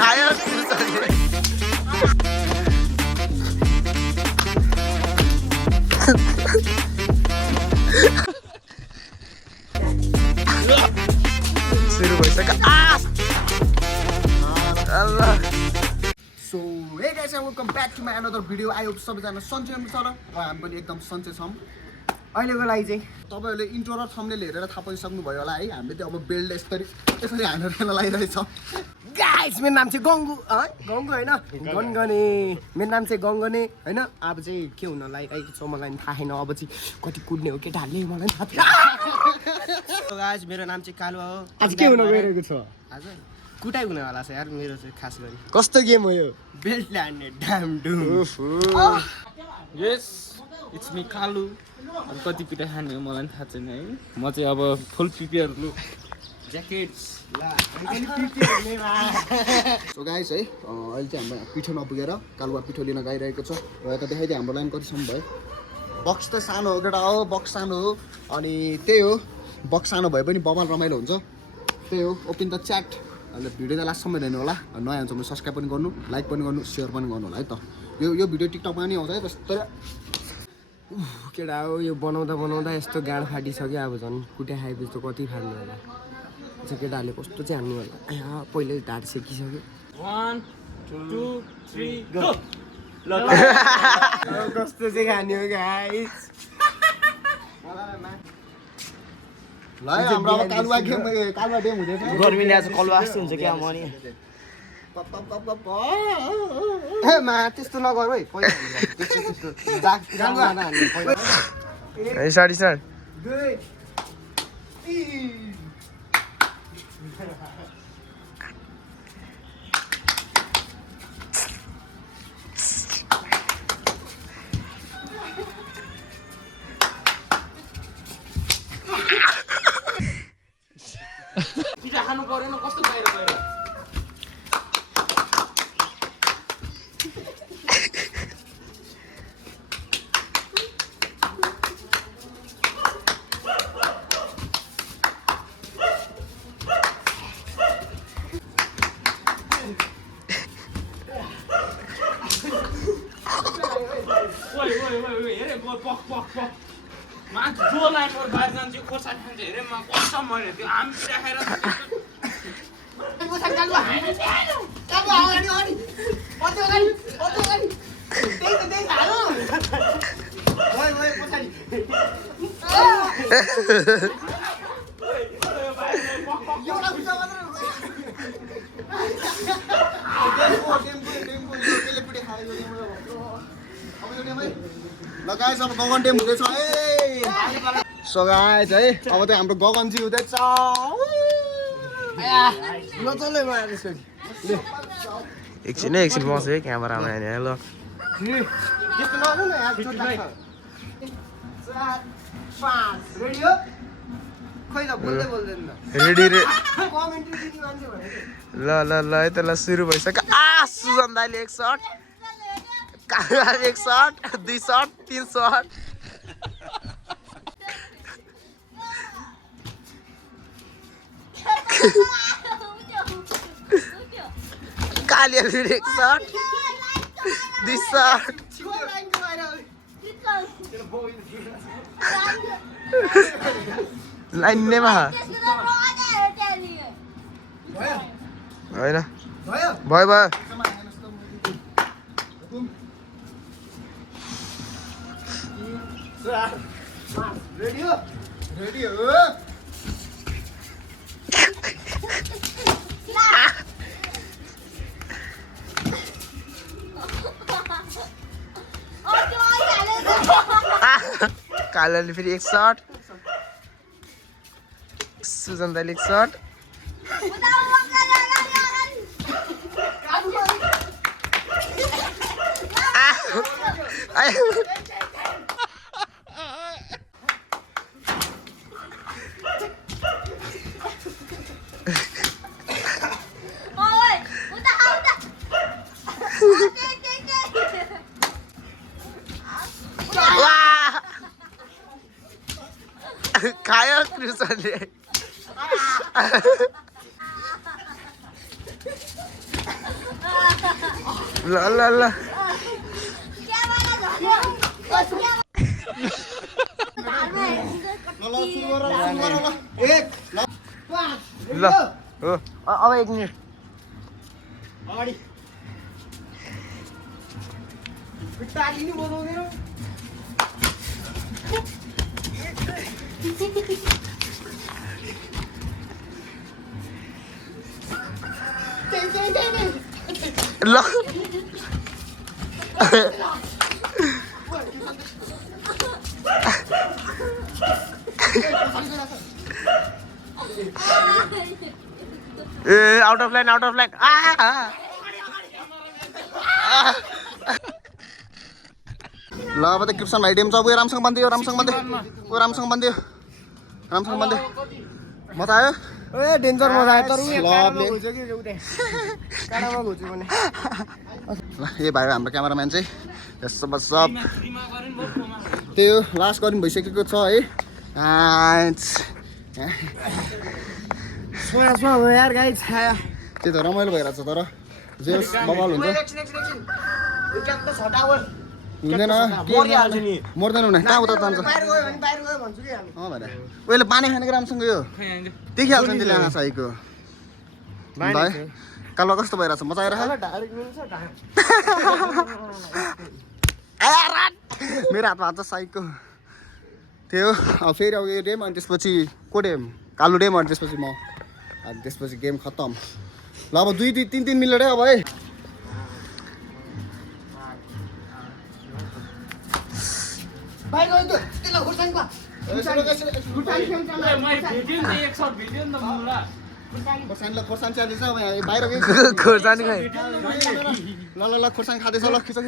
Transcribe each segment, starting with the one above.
खायो सुरु भइसक्यो so hey guys welcome back to my another video. I hope सबैजना सन्चै हुनुहुन्छ र हामी पनि एकदम सन्चै छौँ। अहिलेको लागि चाहिँ तपाईँहरूले इन्ट्रो र थम्बनेल हेरेर थाहा पाइसक्नुभयो होला है। हामीले चाहिँ अब बेल्ट यसरी हानेर खेल्न लागिरहेछौँ। गाइस मेरो नाम चाहिँ गङ्गु गङ्गु होइन गनगने। मेरो नाम चाहिँ गङ्गने होइन। अब चाहिँ के हुन लागिरहेको छ मलाई थाहा छैन। अब चाहिँ कति कुद्ने हो केटाहरूले मलाई थाहा छैन। गाइस मेरो नाम चाहिँ कालु हो। आज के हुन गइरहेको छ? आज कुटाइ हुनेवाला छ यार मेरो चाहिँ खास गरी। कस्तो गेम हो यो? बेल्टले हान्ने ड्याम डुम। यस इट्स मी कालु। अब कति पिटा खाने हो मलाई थाहा छैन है। म चाहिँ अब फुल प्रिपेयर लु ज्याकेट्स सो गाइस है अहिले चाहिँ हाम्रो पिठो नपुगेर कालुवा पिठो लिन गइरहेको छ र यता देखाइदियो हाम्रो लाइन कतिसम्म भयो। बक्स त सानो हो केटा हो, बक्स सानो हो अनि त्यही हो बक्स सानो भए पनि बबाल रमाइलो हुन्छ। त्यही हो ओपन द च्याट। अन्त भिडियो त लास्टसम्म हेर्नु होला। नयाँ हुन्छ भने सब्सक्राइब पनि गर्नु, लाइक पनि गर्नु, सेयर पनि गर्नु होला है त। यो भिडियो टिकटकमा पनि आउँछ है तर केटा हो यो बनाउँदा बनाउँदा यस्तो गाड फाटिसक्यो। अब झन् कुटे खाएपछि त कति फाट्नु होला। चाहिँ केटाहरूले कस्तो चाहिँ हान्नु होला। पहिल्यै ढाड सेकिसक्यो। 1 2 3 गो। कस्तो चाहिँ खाने हो गाइस। ल हाम्रो अब कालुवा गेम हुँदैछ। गर्मीले आज कलुवा जस्तो हुन्छ क्या म नि। ए मा त्यस्तो नगर है पहिला स्टार्ट स्टार्ट। पिटा खानु परेन कस्तो बाहिर बाहिर। हेरे म पक पक पक मान्छे जो लाइन पर बाहिर जान्छ कोसा खान्छ हेरे म कसम मैले त्यो आम राखेर ल गाइस अब गगन टेम हुँदैछ है। सो गाइस है अब चाहिँ हाम्रो गगन जी हुँदैछ। एकछिन बस है क्यामेरामा हेर्ने ल। त्यस्तो नगर्नु न यार चोट लाग्छ। 4 5 रेडी हो? खै त बोल्दै बोल्दैन त। रेडी रे। कमेन्ट्री दिने मान्छे भनेको। ल है त ल सुरु भइसक्यो। सुजन दाइले एक शट, कालुवा एक शट, 2 शट, 3 शट। कालियाले एक शट, 2 शट। लाइन नेमा होइन भयो भयो। रेडी हो? रेडी हो? कालियाले फेरि एक शट, सुजन दाइले एक शट। खायो क्रिस्टनले। ल ल ल ल हो अब 1 मिनेट अगाडि टाली नि बनाउँदैन ल ए आउट अफ लाइन ल अब त कृष्ण भाइ डेम छ उयो रामसँग बान्दियो मजा आयो ए डेन्जर मजा आयो तर लभले। काडामा घुच्यो भने ल यो भाइ हाम्रो क्यामेराम्यान चाहिँ यसो बस त्यही हो लास्ट गरिनु भइसकेको छ है सुना यार गाइस त्यही त रमाइलो भइरहेको छ तर जे होस् बवाल हुन्छ हुँदैन मर्दैन हुने कहाँ उता जान्छ भाइ उहिले पानी खानेको राम्रोसँग यो देखिहाल्छ नि त्यसले आँखा साईको भाइ कालो कस्तो भइरहेछ मजा आइरहेको मेरो हातमा हात छ साईको त्यही हो अब फेरि अब यो डेम अनि त्यसपछि को डेम कालो डेम अनि त्यसपछि म अनि त्यसपछि गेम खत्तम ल अब 2-3 मिनट है अब है खोर्सानी चाहिँदैछ अब यहाँ बाहिर खोर्सानी खाइ ल खोर्सानी खाँदैछ ल खिच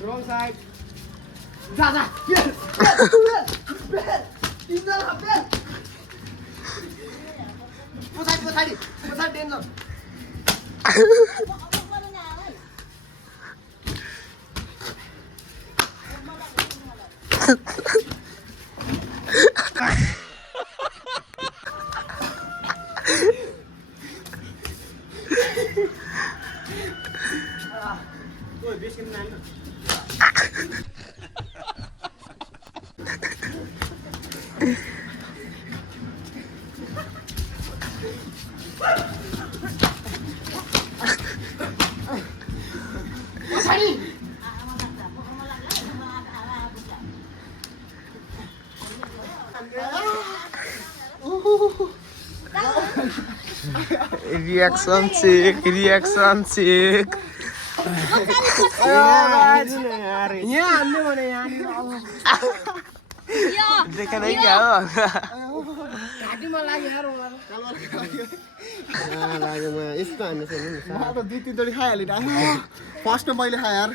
Wrong side. Zaza. पछाडि डेन्जर रिएक्सन चेक यहाँ हान्नु भने यहाँ देखा नहीं क्या हो घाँटीमा लाग्यो यार लाग्यो यस्तो हान्नु छैन नि म त 2-3 चोटि खाइहालेँ नि फर्स्टमा मैले खाएँ यार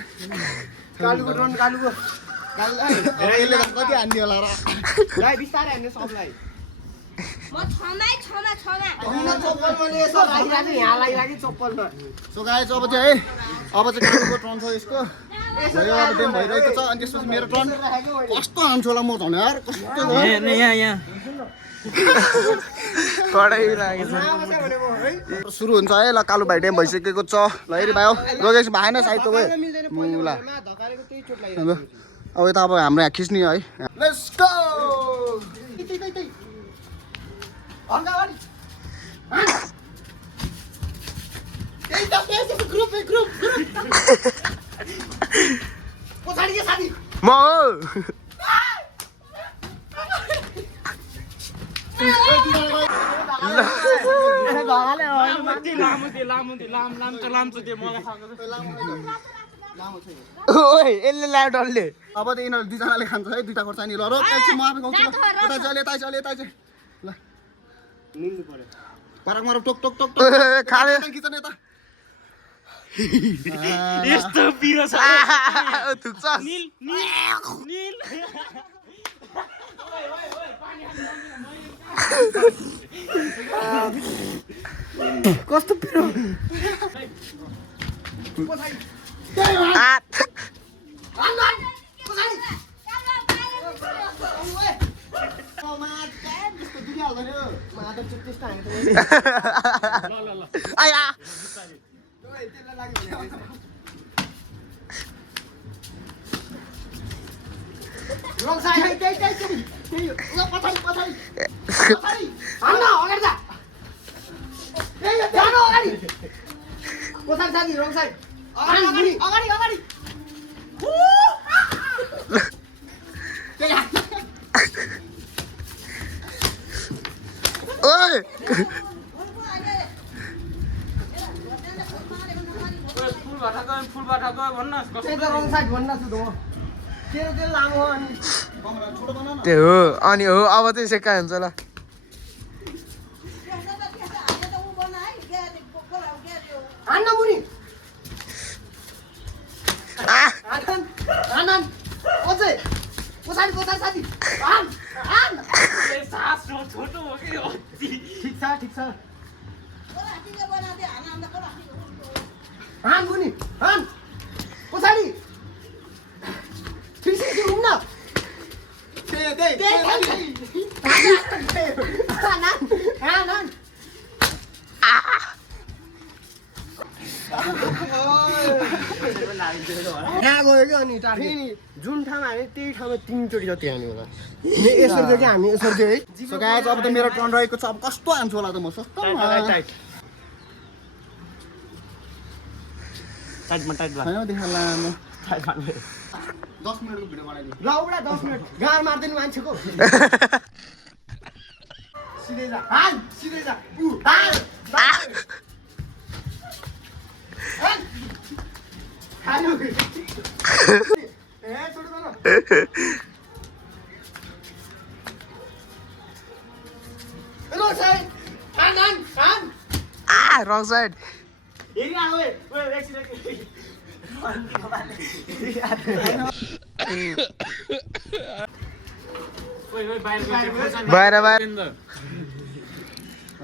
कालुको यसले त कति हान्ने होला र भाइ बिस्तारै हान्नु सबलाई म छमै चप्पलमा यसो राखिराख्नु यहाँ लागिराख्यो चप्पलमा सो गाइस अब चाहिँ कालुको टर्न छ यसको यो अब गेम भइरहेको छ अनि त्यसपछि मेरो टर्न कस्तो हान्छु होला म झन् यार कस्तो यहाँ कडै लागेछ सुरु हुन्छ है ल कालु भाइ टाइम भइसकेको छ ल हेरि भाइ हो रोगेश भएन साइडको भाइ मुला अब यता अब हाम्रो यहाँ खिच्ने है लेट्स गो पछाडि के साथी म हो लामो त्यो मलाई खाएको ओइ यसले ल्यायो डल्ले अब त यिनीहरू दुईजनाले खान्छ है दुईटा खोर्सानी ल र एकछिन म आफै गाउँछु ल यता चाहिँ यता चाहिँ यता चाहिँ ल मिल्नु पर्यो पाराक मार टोक टोक टोक खाले किचन यता यस्तो पिरो छ थुक्छ निल कस्तो पिरो आया रङ साइड त्यही ल पछाडि हान्न अगाडि जा त्यही जानु अगाडि पछाडि जानु रङ साइड अगाडि ओइ फुल बाटा गयो भन्नुहोस् त्यही त रङ साइड भन्न छु त म तेरो लामो हो अनि त्यो हो अनि हो अब चाहिँ सेक्का हुन्छ ल हान्न मुनि आनन्द अझै पछाडि साथी हान सास छोटो हो कि ठिक छ हान मुनि हान पछाडि ठिक छ घुम्न हान यहाँ गयो कि अनि टार्गेट जुन ठाउँमा हाने त्यही ठाउँमा 3 चोटि जति हान्यो होला यसरी थियो कि हामी यसरी थियो है सो गाइस अब त मेरो टर्न रहेको छ अब कस्तो हान्छु होला त म सस्तो छैन देखा लामो 10 मिनेटको भिडियो बनाइदिनु ल उडा 10 मिनेट गार मार्दैन मान्छेको सिधै जा हाल सिधै जा हाल हाल ए छोड न हेलो साइड हान रङ साइड हेरि आ ओए एकछिन बाहिर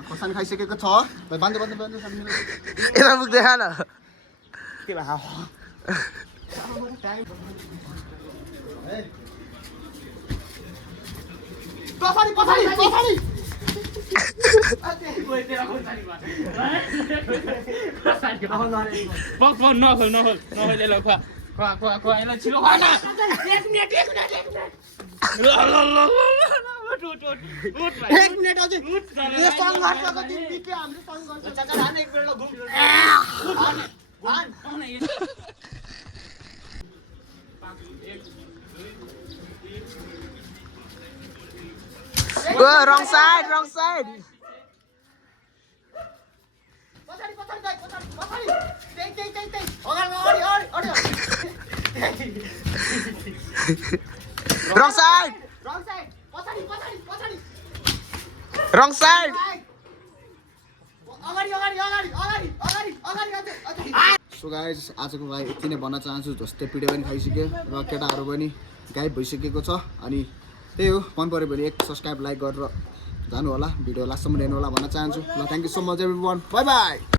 खोर्सानी खाइसकेको छ बाँध्दै यता मुख देखा न पछाडि नखोल ल खुवा यसलाई छिलो खुवा एक मिनेट अझै यो सङ्घर्षको दिन बित्यो हाम्रो सङ्घर्ष चाचा हान एक मिनेट रङ साइड पछाडि त्यही अगाडि रङ साइड रङ साइड सो गाइस आजको लागि यति नै भन्न चाहन्छु जस्तै पिडे पनि खाइसक्यो र केटाहरू पनि गायब भइसकेको छ अनि त्यही हो मन पऱ्यो भने एक सब्सक्राइब लाइक गरेर जानु होला भिडियो लास्टसम्म हेर्नु होला भन्न चाहन्छु ल thank you so much everyone by by